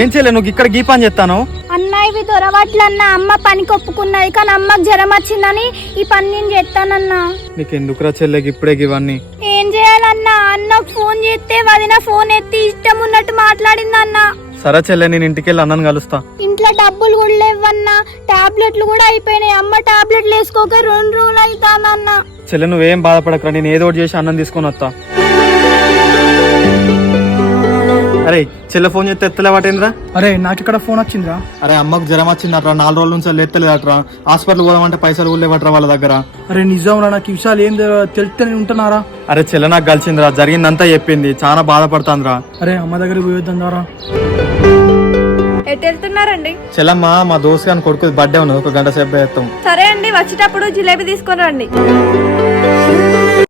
ఏం చేయలే, నువ్వు ఇక్కడ గీ పని చేస్తాను. అన్న ఇవి దొరవట్లన్న, అమ్మ పనికి ఒప్పుకున్నది కానీ అమ్మకు జ్వరం వచ్చిందని ఈ పని నేను చేస్తానన్నా. నీకెందుకురా చెల్లెకి ఇప్పుడే ఇవన్నీ? ఏం చేయాలన్నా? అన్నకు ఫోన్ చేస్తే వదిన ఫోన్ ఎత్తి ఇష్టం ఉన్నట్టు మాట్లాడిందన్న. సరే చెల్లె, నేను ఇంటికి వెళ్ళి అన్నను కలుస్తా. ఇంట్లో డబ్బులు కూడా లేవన్నా, టాబ్లెట్లు కూడా అయిపోయినాయి. అమ్మ టాబ్లెట్లు వేసుకోక 2 రోజులు అవుతానన్నా. చెల్లె నువ్వేం బాధపడకరా, నేను ఏదో ఒకటి చేసి అన్నం తీసుకొని వస్తా. అరే చెల్లె ఫోన్ చేస్తే ఎత్తలేవాటేంద్రా? అరే నాకు ఇక్కడ ఫోన్ వచ్చిందిరా. అరే అమ్మకు జ్వరం వచ్చిందట్రా, 4 రోజుల నుంచి ఎత్తలేదట్రా. హాస్పిటల్ పోదామంటే పైసలు కూడా లేవట్రా వాళ్ళ దగ్గర. అరే నిజంరా, నాకు ఈ విషయాలు ఏం తెలిస్తే నేను ఉంటున్నారా? అరే చెల్లె నాకు కలిసిందిరా, జరిగిందంతా చెప్పింది, చాలా బాధపడుతుందిరా. అరే అమ్మ దగ్గర పోయొద్దాం ద్వారా. ఎటు వెళ్తున్నారండి? చెల్లమ్మ మా దోస్త్ గాని కొడుకు బర్త్డే ఉన్నది, 1 గంట సేపు చేస్తాం. సరే అండి, వచ్చేటప్పుడు జిలేబీ తీసుకొని రండి.